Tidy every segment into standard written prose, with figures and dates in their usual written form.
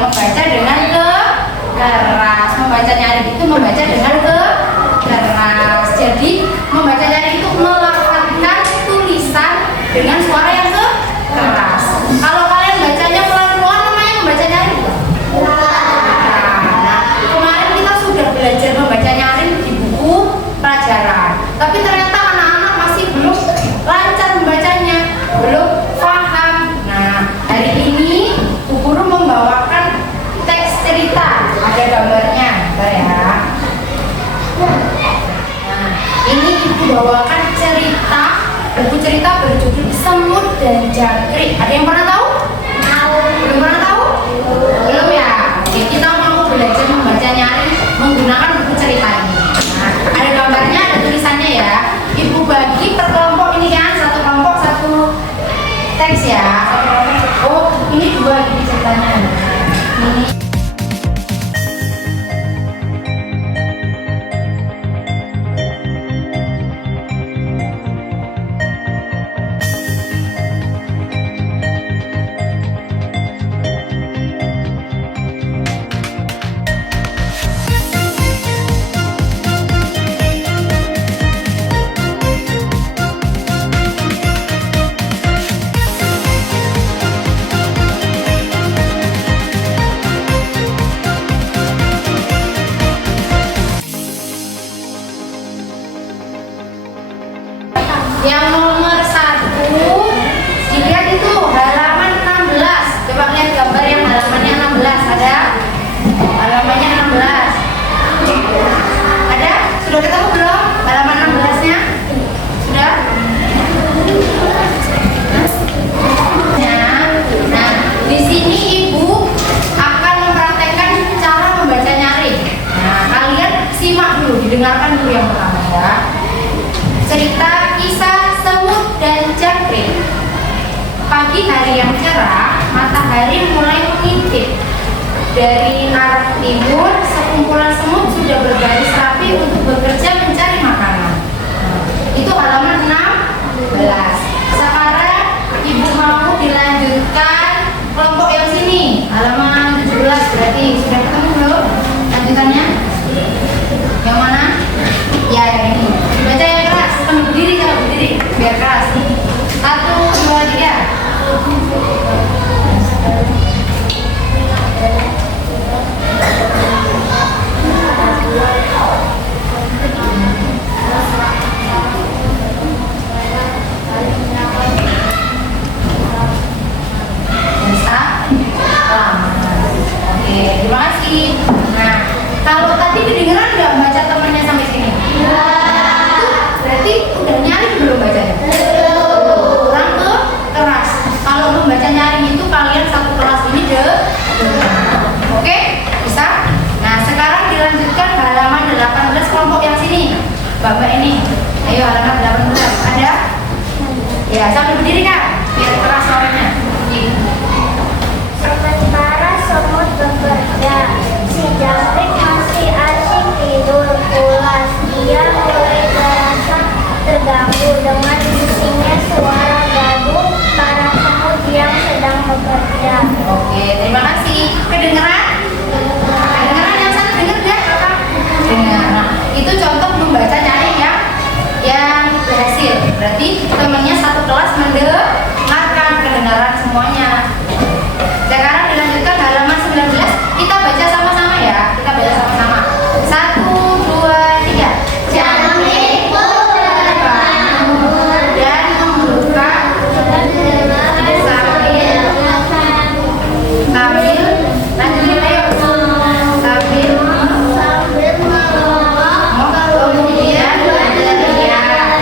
membaca dengan keras. Membaca nyari itu membaca dengan keras. Jadi membaca nyari itu melafalkan tulisan dengan suara yang keras. Kalau kalian bacanya pelan-pelan namanya membaca nyari. Nah, kemarin kita sudah belajar membaca nyari di buku pelajaran. Tapi ternyata anak-anak masih belum lancar membacanya, belum paham. Nah, hari ini Bu Guru membawakan teks cerita. Ada gambarnya, bentar ya. Nah, ini Ibu bawakan cerita, buku cerita berjudul Semut dan Jangkrik. Ada yang pernah tahu? Belum pernah tahu? Belum ya? Oke, kita mau belajar membaca nyari menggunakan buku cerita ini. Nah, ada gambarnya, ada tulisannya ya. Ibu bagi per kelompok ini kan, satu kelompok satu teks ya. Satu kelompok. Oh, ini dua gini ceritanya. Ini. Yang nomor 1 dilihat itu halaman 16. Coba lihat gambar yang halamannya 16. Ada halamannya 16. Ada? Sudah ketemu belum halaman 16-nya? Sudah? Nah, di sini Ibu akan mempraktekkan cara membaca nyari. Nah, kalian simak dulu, didengarkan dulu yang pertama ya. Cerita kisah Semut dan Jangkrik. Pagi hari yang cerah, matahari mulai mengintip. Dari arah timur, sekumpulan semut sudah berbaris rapi untuk bekerja mencari makanan. Itu halaman 16. Sekarang Ibu mau dilanjutkan kelompok yang sini, halaman 17 berarti. Sudah ketemu belum lanjutannya? Yang mana? Ya, yang ini. Baca yang keras, berdiri kalau berdiri, biar keras. 1, 2, 3. Bisa? Oke, terima kasih. Nah, kalau tadi kedengeran nggak baca temannya sampai sini? Berarti udah nyari belum bacanya? Kurang keras. Kalau membaca nyari itu kalian satu kelas ini oke? Bisa? Nah, sekarang dilanjutkan halaman 18 kelompok yang sini. Bapak ini. Ayo halaman 18. Ada? Ya, sambil berdiri kan? Biar keras suaranya. Sementara semut bekerja, si jangkrik masih asik tidur pulas. Dia mulai merasa terganggu dengan bisingnya suara gaduh para semut yang sedang bekerja. Oke, terima kasih. Kedengeran? Kedengeran yang sana dengar ya, Kakak? Dengar. Nah, itu contoh membaca nyari yang berhasil. Berarti temannya satu kelas mendengarkan, kedengaran semuanya. Sekarang dilanjutkan halaman 19. Kita baca sama-sama ya. Kita baca sama-sama. 1, 2, 3. Jangkrik berbangun dan membuka sambil lanjutin ayo. Sambil kemudian berteriak.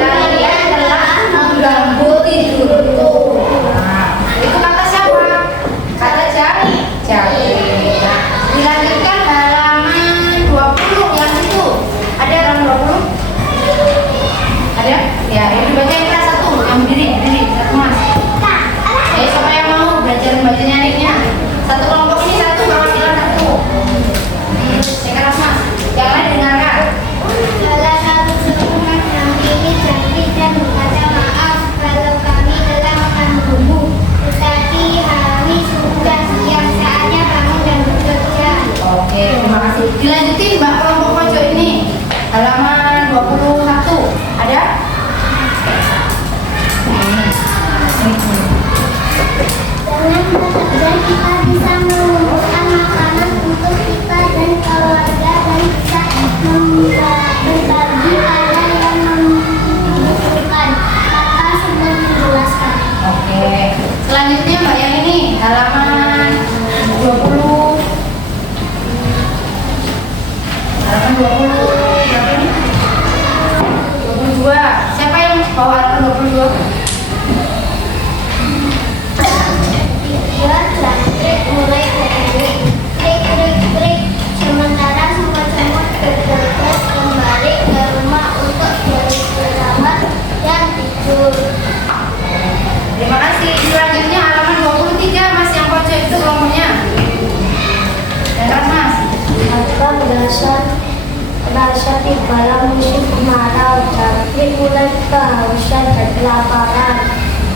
Kalian telah mengganggu tidurku. Nah, itu kata siapa? Kata Jangkrik. Nah, dilanjutkan halaman 20 yang itu. Ada halaman 20? Ada? Ya, ini dibaca yang kelas 1. Yang berdiri, satu mas. Siapa yang mau belajar membaca nyarinya? Satu kelompok ini satu, perwakilan satu. Yang keras mas. Yang lain dengarkan. Salah satu seorang yang ini jangkrik dan berkata, maaf kalau kami telah mengganggumu, tetapi hari sudah siang halaman 20. Halaman 20 berapa ini? 22. Siapa yang bawa halaman 22? Dia jangkrik mulai berdiri. Krik krik krik. Sementara semut-semut bergegas kembali ke rumah untuk beristirahat dan tidur. Terima kasih. Selanjutnya halaman 23, Mas, yang pojok itu kelompoknya. Yang keras, Mas. Maka merasa tibalah musim kemarau, jangkrik mulai kehausan dan kelaparan.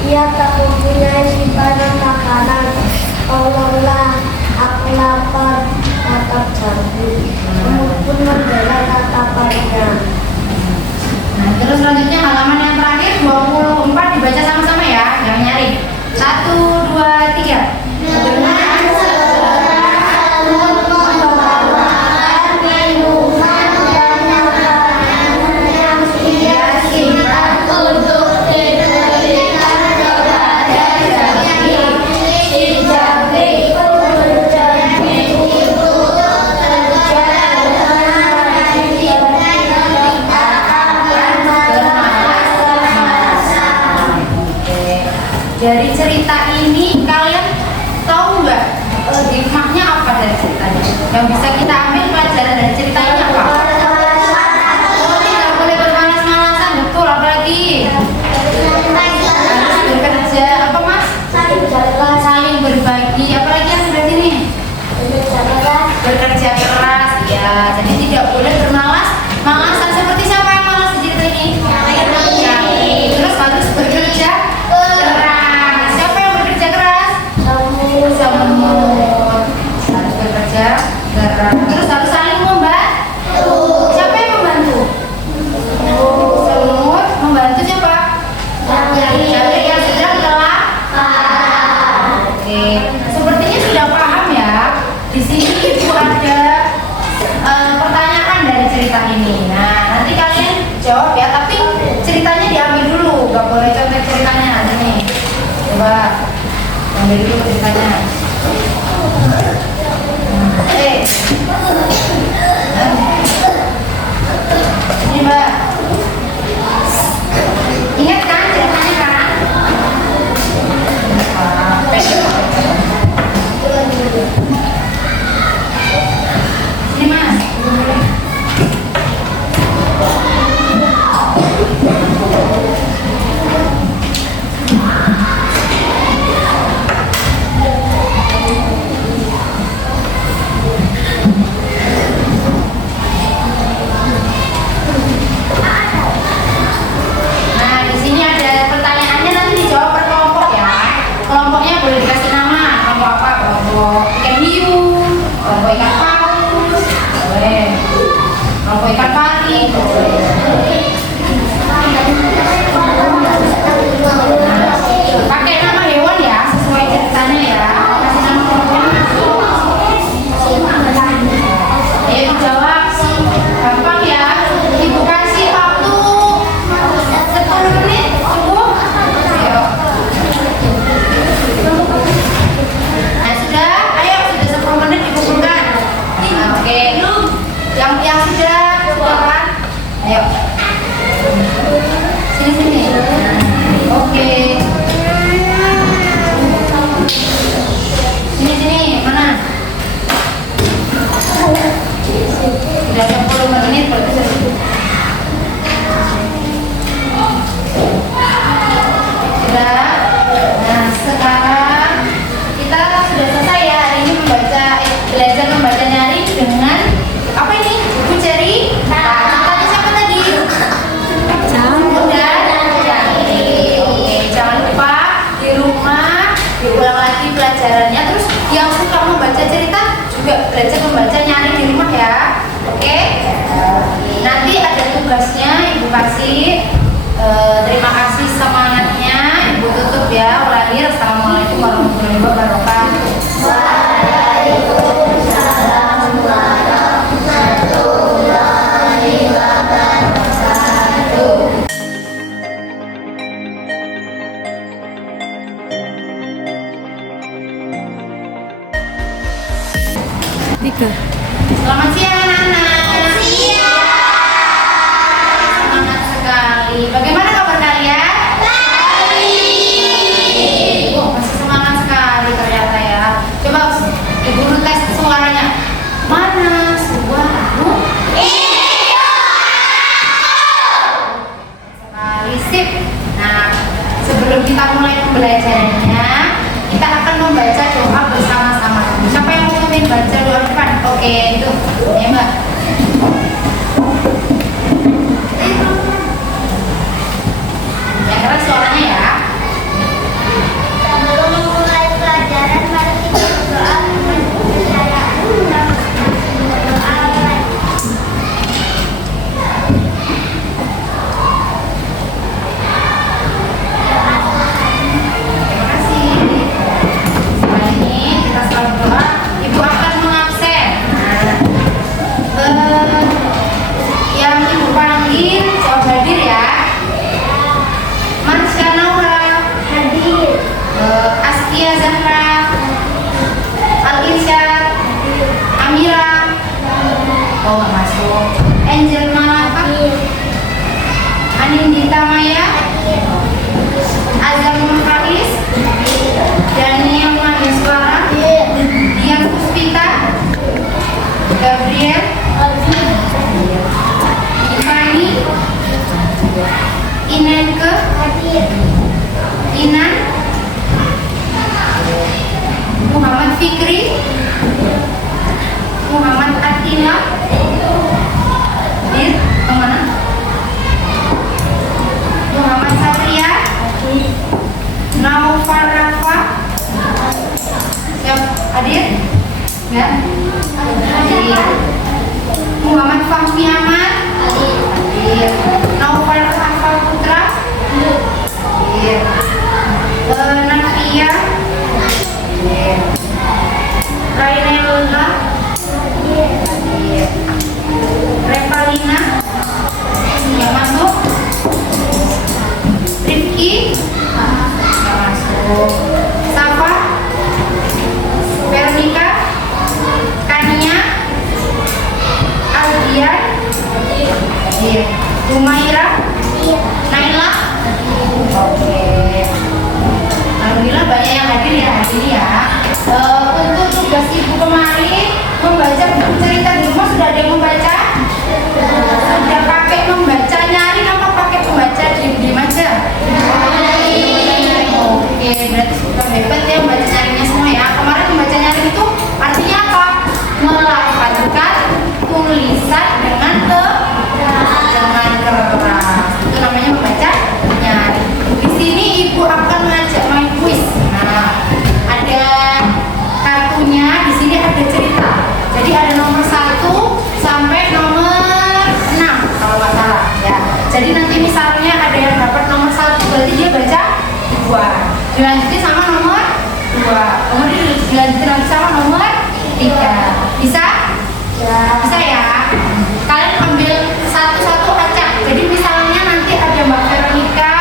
Ia tak mempunyai simpanan makanan. Tolonglah, aku lapar, kata jangkrik. Semut pun membela tatapannya. Nah, terus selanjutnya halaman yang terakhir 24 dibaca sama-sama ya, jangan nyari. 1, 2, 3. Dengan segera semut membawakan minuman dan makanan yang ia simpan untuk diberikan kepada jangkrik. Si jangkrik pun berjanji untuk bekerja dengan rajin dan tak akan bermalas-malasan. Dari cerita ini kalian tahu nggak hikmahnya apa dari ceritanya? Yang bisa kita ambil pelajaran dari cerita ini apa? Oh, tidak boleh bermalas-malasan, betul. Apalagi harus bekerja, apa, Mas? Saling berbagi. Apalagi yang sebelah sini? Bekerja keras, ya. Jadi tidak boleh bermalas-malasan. Seperti siapa yang malas di cerita ini? Jangkrik. Terus harus bekerja keras. Siapa yang bekerja keras? Semut. Harus bekerja keras. Terus harus saling membantu. Siapa yang membantu? Semut membantu siapa? Jangkrik yang sedang kelapar. Oke, sepertinya sudah paham ya. Di sini Ibu ada pertanyaan dari cerita ini. Nah, nanti kalian jawab ya. Tapi ceritanya diambil dulu, nggak boleh contek ceritanya. Ini, coba ambil dulu ceritanya. Ini Mbak. Ingat kan ceritanya kan? Ini Mas. Nah, di sini ada pertanyaannya, nanti dijawab per kelompok ya. Kelompoknya boleh dikasih nama. Kelompok apa? Kelompok ikan hiu, kelompok ikan paus, boleh. Kelompok ikan pari, boleh. Nah, pakai nama hewan ya, sesuai ceritanya ya. Kasih nama kelompoknya. Ayo dijawab. Gampang ya. Ibu kasih waktu 10 menit. Cukup? Ayo. Nah, sudah. Ayo, sudah 10 menit dikumpulkan. Nah, oke. Yang sudah kan? Ayo. Sini. Oke. Sini. Mana? Sudah 10 menit berarti sudah. Nah, sekarang kita sudah selesai ya hari ini belajar membaca nyari dengan apa ini? Ibu Ceri. Nah, ceritanya siapa tadi? Udah. Jangkrik. Oke, jangan lupa di rumah diulang lagi pelajarannya. Terus yang suka membaca cerita juga belajar membaca nyari di rumah ya. Oke. Nanti ada tugasnya Ibu kasih. Terima kasih semangatnya. Ibu tutup ya. Ulangi. Assalamualaikum warahmatullahi wabarakatuh. 3. Selamat siang anak-anak. Semangat sekali. Bagaimana kabar kalian? Baik. Oh, masih semangat sekali ternyata ya. Coba Ibu tes suaranya. Mana suaramu? Sekali sip. Nah, sebelum kita mulai pembelajarannya, kita akan membaca doa bersama-sama. Siapa yang mau baca doa depan? Oke, itu ya Mbak. Yang keras suaranya ya. Sebelum memulai pelajaran, mari kita berdoa memohon kepercayaan dan berdoa. Terima kasih. Setelah ini kita selalu berdoa. Ibu akan mengabsen. Yang Ibu panggil jawab hadir ya. Marsha Naura Hadir. Askia Zahra, Al-Irsyad, Amira, oh nggak masuk. Angel Malaka, Anindita Maya, Azam Faris, Daniel Maheswara, Dian Puspita, Gabriel, Ivani, Ineke, Inan, Muhammad Fikri, Muhammad Atila, Dir, kemana? Muhammad Satria, Naufal Rafa, siap hadir? Ya, hadir. Muhammad Fahmi Ahmad, hadir. Naufal Rafa Putra, hadir. Nakia, hadir. Rainella, hadir. Revalina, nggak masuk. Rifki, nggak masuk. Safa, Veronica, Kania, Aldian, hadir. Humaira, Naila, oke. Alhamdulillah banyak yang hadir ya hari ini ya. Untuk tugas ibu kemarin membaca buku cerita di rumah sudah ada yang membaca? Sudah pakai membaca nyaring apa pakai membaca diam-diam aja? Oke, berarti sudah hebat ya membaca nyaringnya semua ya. Kemarin membaca nyaring itu artinya apa? Melafalkan tulisan dengan keras. Itu namanya membaca nyaring. Di sini ibu akan mengajak main kuis. Nah, ada kartunya, di sini ada cerita. Jadi ada nomor 1 sampai nomor 6 kalau nggak salah ya. Jadi nanti misalnya ada yang dapat nomor 1 berarti dia baca 2. Dilanjutin sama nomor 2. Kemudian dilanjutin lagi sama nomor 3. Bisa? Bisa ya. Kalian ambil satu-satu acak. Jadi misalnya nanti ada Mbak Veronica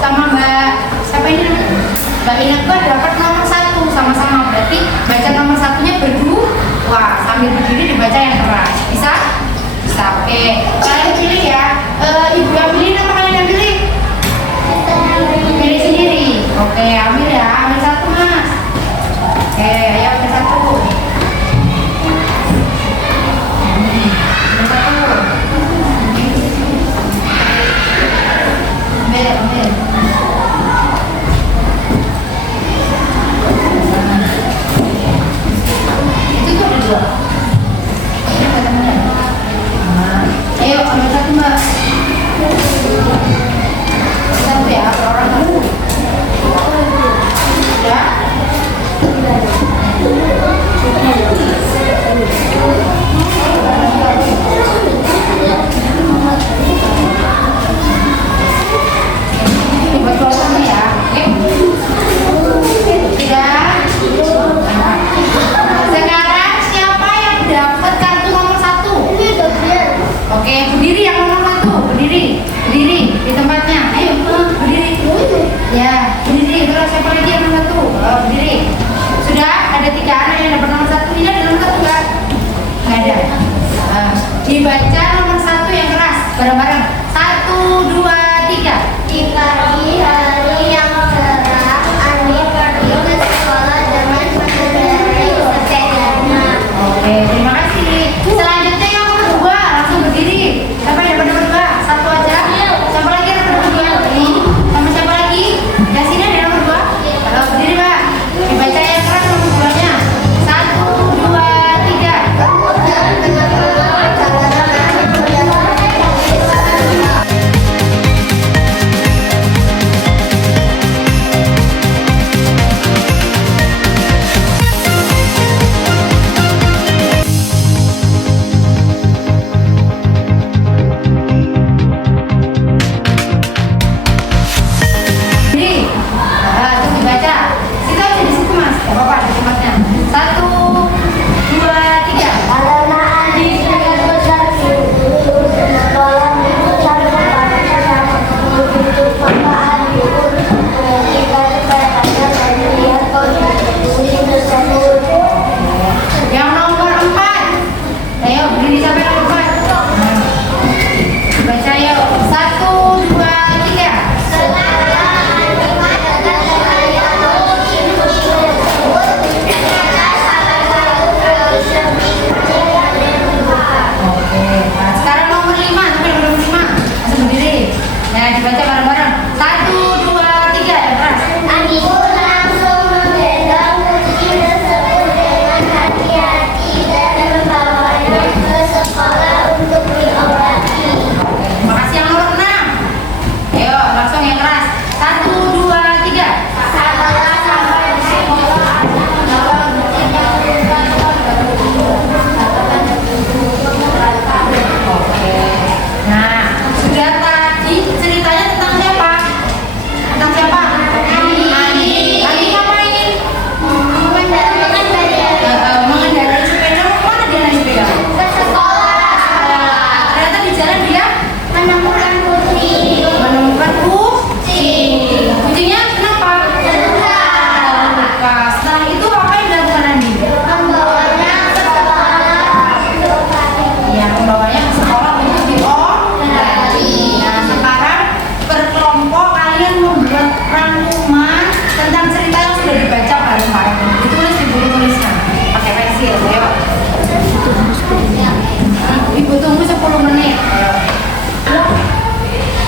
sama Mbak siapa ini namanya? Mbak Ineke dapat nomor 1 sama-sama. Berarti baca nomor 1-nya berdua. Wah, sambil berdiri dibaca yang keras. Bisa? Bisa. Oke. Kalian pilih ya. Ibu yang pilih apa kalian yang pilih? Pilih sendiri. Oke, ambil ya. Ambil 1 Mas. Oke, ayo ambil 1. Ambil. Itu tuh ada 2. Ini ada temennya. Nah, ayo ambil 1 Mbak. 1 ya, per orang.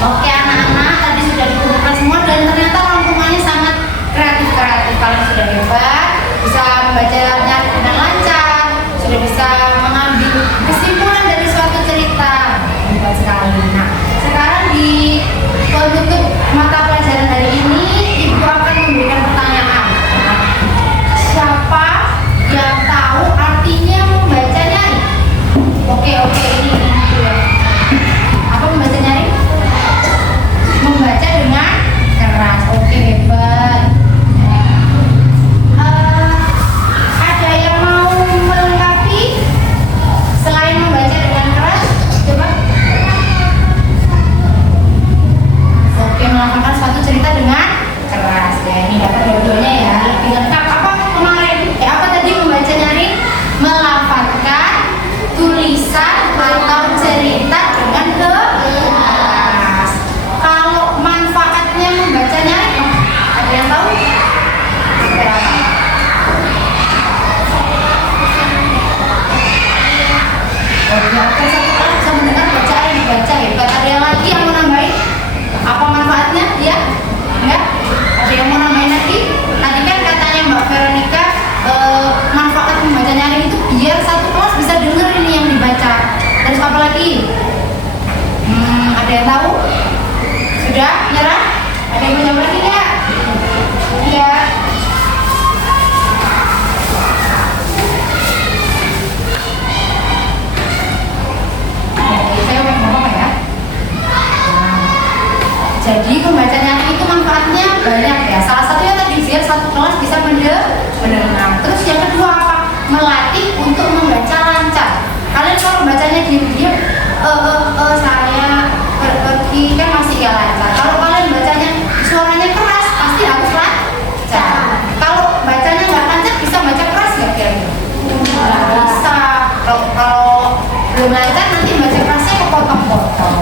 Oke anak-anak, tadi sudah dikumpulkan semua dan ternyata rangkumannya sangat kreatif. Kalian sudah hebat, bisa membacanya dengan lancar, sudah bisa mengambil kesimpulan dari suatu cerita. Hebat sekali. Nah, sekarang di penutup mata pelajaran hari ini, Ibu akan memberikan pertanyaan. Siapa yang tahu artinya membaca nyari? Oke, ini ya. Apa membaca nyari? Membaca dengan keras. Oke, hebat. Ada yang mau melengkapi selain membaca dengan keras? Coba. Oke, melakukan suatu cerita dengan keras ya. Ini dapat dua-duanya ya. Lebih lengkap apa kemarin? Apa tadi membaca nyari? Melafalkan tulisan atau cerita dengan keras. Kalau manfaatnya membaca nyari, ada yang tahu? Berapa? Oh ya, kan satu kelas bisa mendengar bacaan yang dibaca hebat. Ada yang lagi yang mau nambahin? Apa manfaatnya? Ya? Enggak? Ada yang mau nambahin lagi? Tadi kan katanya Mbak Veronica manfaat membaca nyaring itu biar satu kelas bisa dengar ini yang dibaca. Terus apa lagi? Ada yang tahu? Sudah? Nyerah? Ada yang mau jawab lagi nggak? Iya. Oke, saya ngomong apa ya? Jadi membaca nyaring itu manfaatnya banyak ya. Salah satunya tadi biar satu kelas bisa mendengar. Terus yang kedua apa? Melatih untuk membaca lancar. Kalian kalau bacanya diam-diam, saya pergi kan masih gak lancar. Kalau kalian bacanya suaranya keras, pasti harus lancar. Kalau bacanya nggak lancar, bisa baca keras nggak kira-kira? Nggak bisa. Kalau belum lancar nanti baca kerasnya kepotong-potong.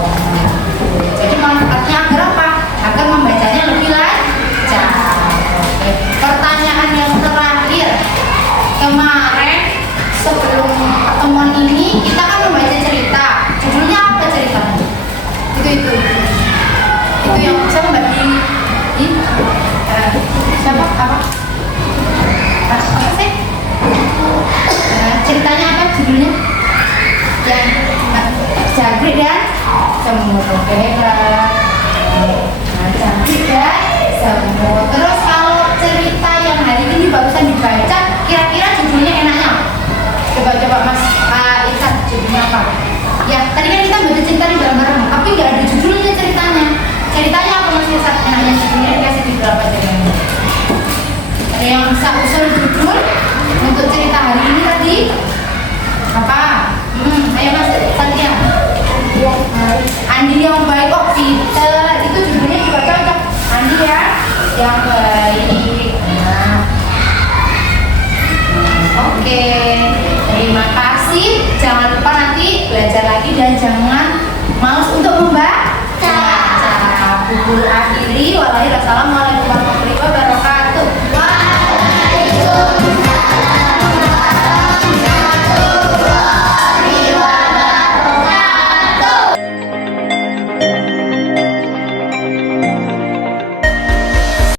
Jadi manfaatnya agar apa? Agar membacanya lebih lancar. Oke. Pertanyaan yang terakhir, kemarin sebelum pertemuan ini kita kan membaca cerita. Judulnya apa ceritanya? Itu yang siapa Mbak siapa apa sih? Ceritanya apa judulnya? Yang Jangkrik dan Semut. Oke, hebat. Jangkrik dan Semut. Terus kalau cerita yang hari ini barusan dibaca, kira-kira judulnya enaknya? Coba Mas Isan, judulnya apa? Ya, tadi kan kita baca cerita di bareng-bareng, tapi nggak ada judulnya ceritanya. Ceritanya apa Mas Isan? Enaknya judulnya dikasih judul apa ceritanya? Ada yang bisa usul judul untuk cerita hari ini tadi? Apa? Ayo Mas, Satya. Andi yang baik. Oh, Peter. Itu judulnya juga cocok. Andi ya, yang baik. Nah. Oke. Terima kasih. Jangan lupa nanti belajar lagi dan jangan malas untuk membaca. Guru akhiri. Wassalamualaikum warahmatullahi wabarakatuh.